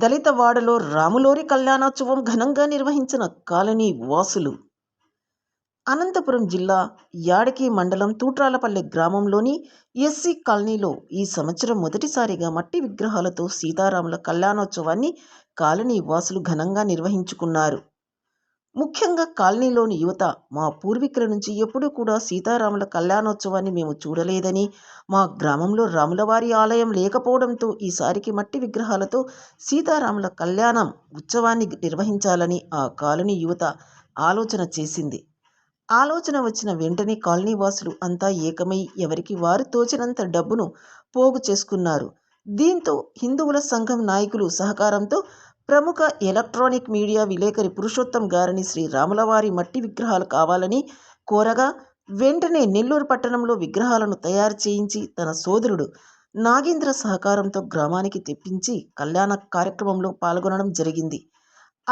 దళిత వాడలో రాములోరి కళ్యాణోత్సవం ఘనంగా నిర్వహించిన కాలనీ వాసులు. అనంతపురం జిల్లా యాడకి మండలం తూట్రాలపల్లె గ్రామంలోని ఎస్సీ కాలనీలో ఈ సంవత్సరం మొదటిసారిగా మట్టి విగ్రహాలతో సీతారాముల కళ్యాణోత్సవాన్ని కాలనీ వాసులు ఘనంగా నిర్వహించుకున్నారు. ముఖ్యంగా కాలనీలోని యువత, మా పూర్వీకుల నుంచి ఎప్పుడూ కూడా సీతారాముల కళ్యాణోత్సవాన్ని మేము చూడలేదని, మా గ్రామంలో రాములవారి ఆలయం లేకపోవడంతో ఈసారికి మట్టి విగ్రహాలతో సీతారాముల కళ్యాణం ఉత్సవాన్ని నిర్వహించాలని ఆ కాలనీ యువత ఆలోచన చేసింది. ఆలోచన వచ్చిన వెంటనే కాలనీ వాసులు అంతా ఏకమై ఎవరికి వారు తోచినంత డబ్బును పోగు చేసుకున్నారు. దీంతో హిందువుల సంఘం నాయకులు సహకారంతో ప్రముఖ ఎలక్ట్రానిక్ మీడియా విలేకరి పురుషోత్తం గారిని శ్రీ రాములవారి మట్టి విగ్రహాలు కావాలని కోరగా వెంటనే నెల్లూరు పట్టణంలో విగ్రహాలను తయారు చేయించి తన సోదరుడు నాగేంద్ర సహకారంతో గ్రామానికి తెప్పించి కళ్యాణ కార్యక్రమంలో పాల్గొనడం జరిగింది.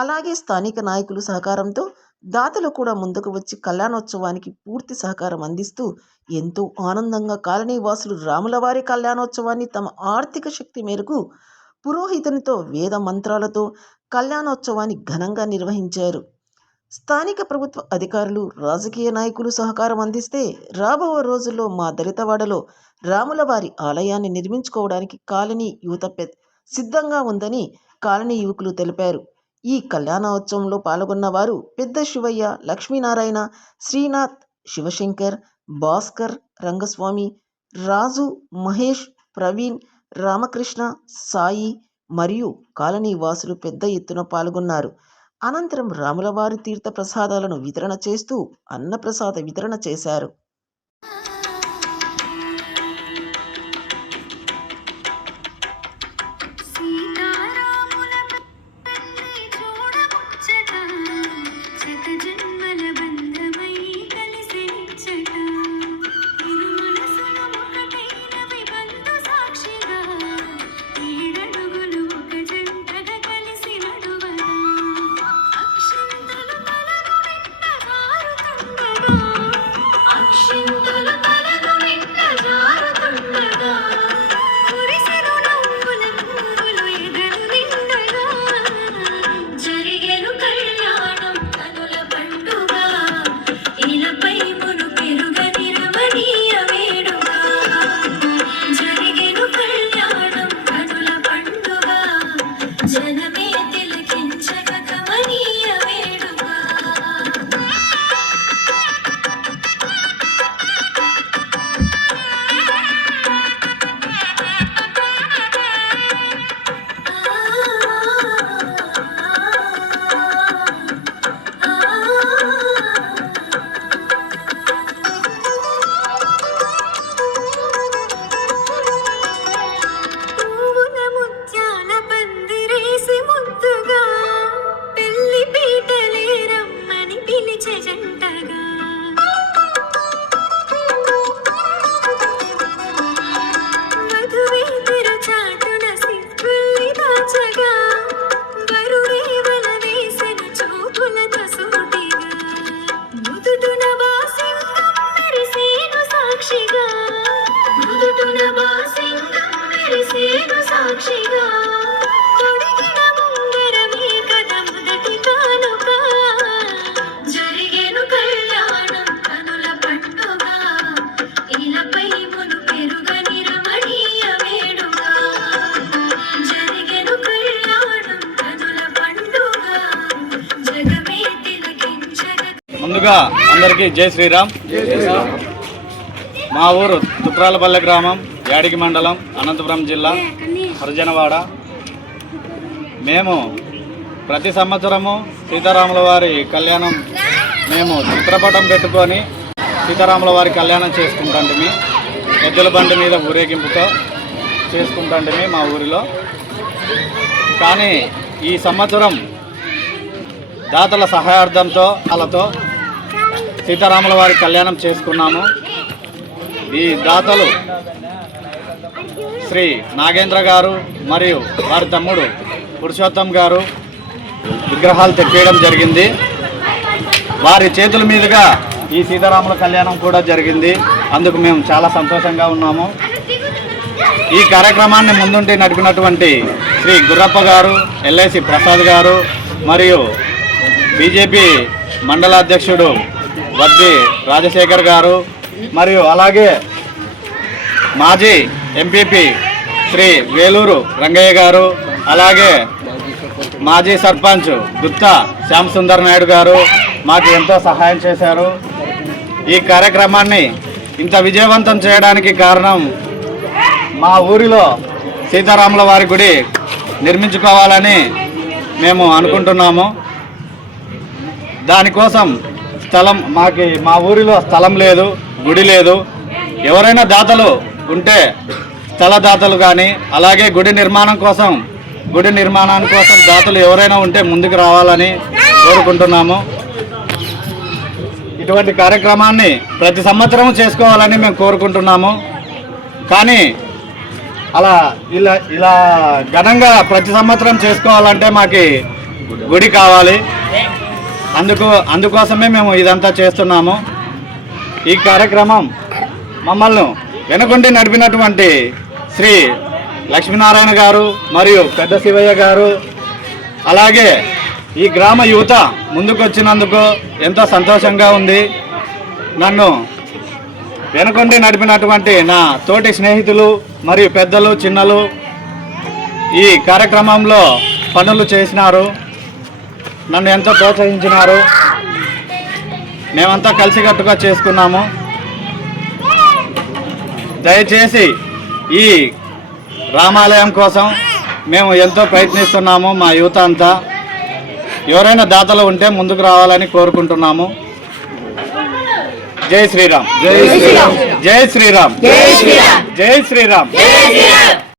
అలాగే స్థానిక నాయకులు సహకారంతో దాతలు కూడా ముందుకు వచ్చి కళ్యాణోత్సవానికి పూర్తి సహకారం అందిస్తూ ఎంతో ఆనందంగా కాలనీ వాసులు రాములవారి కళ్యాణోత్సవాన్ని తమ ఆర్థిక శక్తి మేరకు పురోహితునితో వేద మంత్రాలతో కళ్యాణోత్సవాన్ని ఘనంగా నిర్వహించారు. స్థానిక ప్రభుత్వ అధికారులు, రాజకీయ నాయకులు సహకారం అందిస్తే రాబో రోజుల్లో మా దళితవాడలో రాములవారి ఆలయాన్ని నిర్మించుకోవడానికి కాలనీ యువత సిద్ధంగా ఉందని కాలనీ యువకులు తెలిపారు. ఈ కళ్యాణోత్సవంలో పాల్గొన్న వారు పెద్ద శివయ్య, లక్ష్మీనారాయణ, శ్రీనాథ్, శివశంకర్, భాస్కర్, రంగస్వామి, రాజు, మహేష్, ప్రవీణ్, రామకృష్ణ, సాయి మరియు కాలనీ వాసులు పెద్ద ఎత్తున పాల్గొన్నారు. అనంతరం రాములవారి తీర్థ ప్రసాదాలను వితరణ చేస్తూ అన్నప్రసాద వితరణ చేశారు. ముందుగా అందరికీ జై శ్రీరామ్. మా ఊరు తుట్రాలపల్లె గ్రామం, యాడికి మండలం, అనంతపురం జిల్లా, హరిజనవాడ. మేము ప్రతి సంవత్సరము సీతారాముల వారి కళ్యాణం మేము చిత్రపటం పెట్టుకొని సీతారాముల వారి కళ్యాణం చేసుకుంటాంటిమి. ఎద్దుల బండి మీద ఊరేగింపుతో చేసుకుంటాంటిమి మా ఊరిలో. కానీ ఈ సంవత్సరం దాతల సహాయార్థంతో వాళ్ళతో సీతారాముల వారి కళ్యాణం చేసుకున్నాము. ఈ దాతలు శ్రీ నాగేంద్ర గారు మరియు వారి తమ్ముడు పురుషోత్తం గారు విగ్రహాలు తెచ్చేయడం జరిగింది. వారి చేతుల మీదుగా ఈ సీతారాముల కళ్యాణం కూడా జరిగింది. అందుకు మేము చాలా సంతోషంగా ఉన్నాము. ఈ కార్యక్రమాన్ని ముందుండి నడిపినటువంటి శ్రీ గుర్రప్ప గారు, ఎల్ఐసి ప్రసాద్ గారు మరియు బీజేపీ మండలాధ్యక్షుడు వద్ది రాజశేఖర్ గారు మరియు అలాగే మాజీ ఎంపీపీ శ్రీ వేలూరు రంగయ్య గారు, అలాగే మాజీ సర్పంచ్ గుత్తా శ్యామ్ సుందర్ నాయుడు గారు మాకు ఎంతో సహాయం చేశారు. ఈ కార్యక్రమాన్ని ఇంత విజయవంతం చేయడానికి కారణం మా ఊరిలో సీతారాముల వారి గుడి నిర్మించుకోవాలని మేము అనుకుంటున్నాము. దానికోసం స్థలం మా ఊరిలో స్థలం లేదు, గుడి లేదు. ఎవరైనా దాతలు ఉంటే స్థల దాతలు కానీ అలాగే గుడి నిర్మాణాని కోసం దాతలు ఎవరైనా ఉంటే ముందుకు రావాలని కోరుకుంటున్నాము. ఇటువంటి కార్యక్రమాన్ని ప్రతి సంవత్సరం చేసుకోవాలని మేము కోరుకుంటున్నాము. కానీ ఇలా ఘనంగా ప్రతి సంవత్సరం చేసుకోవాలంటే మాకు గుడి కావాలి. అందుకోసమే మేము ఇదంతా చేస్తున్నాము. ఈ కార్యక్రమం మమ్మల్ని వెనుకొండి నడిపినటువంటి శ్రీ లక్ష్మీనారాయణ గారు మరియు పెద్ద శివయ్య గారు, అలాగే ఈ గ్రామ యువత ముందుకొచ్చినందుకు ఎంతో సంతోషంగా ఉంది. నన్ను వెనుకొండి నడిపినటువంటి నా తోటి స్నేహితులు మరియు పెద్దలు చిన్నలు ఈ కార్యక్రమంలో పనులు చేసినారు, నన్ను ఎంతో ప్రోత్సహించినారు. మేమంతా కలిసికట్టుగా చేసుకున్నాము. దయచేసి ఈ రామాలయం కోసం మేము ఎంతో ప్రయత్నిస్తున్నాము. మా యువత అంతా ఎవరైనా దాతలు ఉంటే ముందుకు రావాలని కోరుకుంటున్నాము. జై శ్రీరామ్, జై శ్రీరామ్, జై శ్రీరామ్, జై శ్రీరామ్, జై శ్రీరామ్.